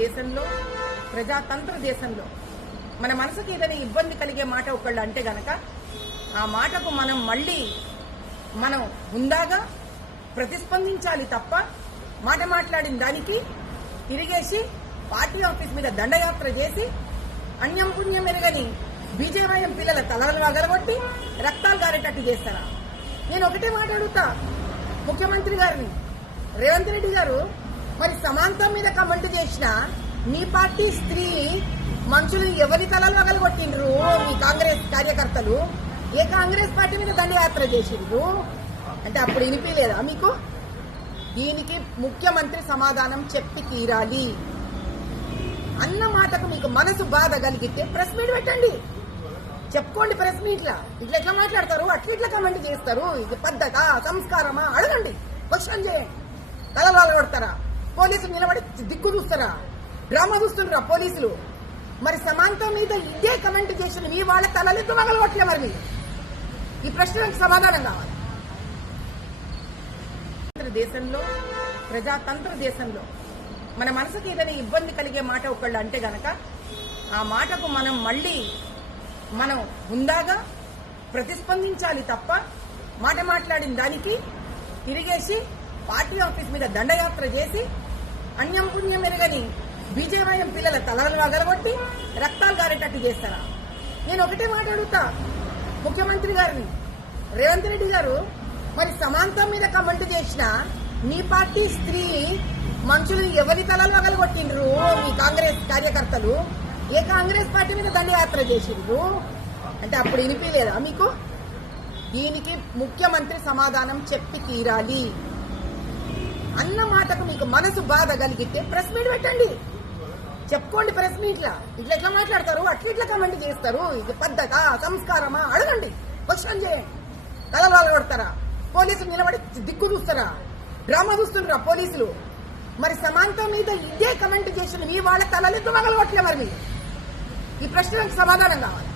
దేశంలో ప్రజాతంత్ర దేశంలో మన మనసుకి ఏదైనా ఇబ్బంది కలిగే మాట ఒకళ్ళు అంటే గనక ఆ మాటకు మనం హుందాగా ప్రతిస్పందించాలి తప్ప మాట మాట్లాడిన దానికి తిరిగేసి పార్టీ ఆఫీస్ మీద దండయాత్ర చేసి అన్యం పుణ్యం ఎరగని బీజేవైఎం పిల్లల తలలు వగలగొట్టి రక్తాలు గారేటట్టు చేస్తారా? నేను ఒకటే మాట అడుగుతా ముఖ్యమంత్రి గారిని, రేవంత్ రెడ్డి గారు, మరి సమాంతం మీద కమెంట్ చేసిన మీ పార్టీ స్త్రీ మనుషులు ఎవరి తలలు వగలగొట్టిండ్రు? మీ కాంగ్రెస్ కార్యకర్తలు ఏ కాంగ్రెస్ పార్టీ మీద దండయాత్ర చేసిండ్రు అంటే అప్పుడు వినిపించలేదా మీకు? దీనికి ముఖ్యమంత్రి సమాధానం చెప్పి తీరాలి. అన్న మాటకు మీకు మనసు బాధ కలిగితే ప్రెస్ మీట్ పెట్టండి, చెప్పుకోండి. ప్రెస్ మీట్లా ఇట్లా ఎట్లా మాట్లాడతారు, అట్లా కమెంట్ చేస్తారు, ఇది పద్ధత సంస్కారమా అడగండి, క్వశ్చన్ చేయండి. తలలు కొడతారా? పోలీసులు నిలబడి దిక్కు చూస్తారా? డ్రామా చూస్తున్నారా పోలీసులు? మరి సమాంతం మీద ఇదే కమెంట్ చేసిన మీ వాళ్ళ తలలెత్తు వగలగొట్టలే. మరి ఈ ప్రశ్నలకు సమాధానం కావాలి. దేశంలో ప్రజాతంత్ర దేశంలో మన మనసుకి ఏదైనా ఇబ్బంది కలిగే మాట ఒకళ్ళు అంటే గనక ఆ మాటకు మనం హుందాగా ప్రతిస్పందించాలి తప్ప మాట మాట్లాడిన దానికి తిరిగేసి పార్టీ ఆఫీస్ మీద దండయాత్ర చేసి అన్యం పుణ్యం ఎరగని బీజేవైఎం పిల్లల తలలు వగలగొట్టి రక్తాలు గారేటట్టు చేస్తారా? నేను ఒకటే మాట అడుగుతా ముఖ్యమంత్రి గారిని, రేవంత్ రెడ్డి గారు, మరి సమాంతం మీద కమెంట్ చేసిన మీ పార్టీ స్త్రీ మనుషులు ఎవరి తలలు వగలగొట్టిండ్రు? మీ కాంగ్రెస్ కార్యకర్తలు ఏ కాంగ్రెస్ పార్టీ మీద దండయాత్ర చేసిండ్రు అంటే అప్పుడు వినిపించలేదా మీకు? దీనికి ముఖ్యమంత్రి సమాధానం చెప్పి తీరాలి. అన్న మాటకు మీకు మనసు బాధ కలిగితే ప్రెస్ మీట్ పెట్టండి, చెప్పుకోండి. ప్రెస్ మీట్లా ఇట్లా ఎట్లా మాట్లాడతారు, అట్లా కమెంట్ చేస్తారు, ఇది పద్ధత సంస్కారమా అడగండి, క్వశ్చన్ చేయండి. తలలు కొడతారా? పోలీసులు నిలబడి దిక్కు చూస్తారా? డ్రామా చూస్తున్నారా పోలీసులు? మరి సమాంతం మీద ఇదే కమెంట్ చేసిన మీ వాళ్ళ తలలెత్తు వగలగొట్టలే. మరి ఈ ప్రశ్నలకు సమాధానం కావాలి.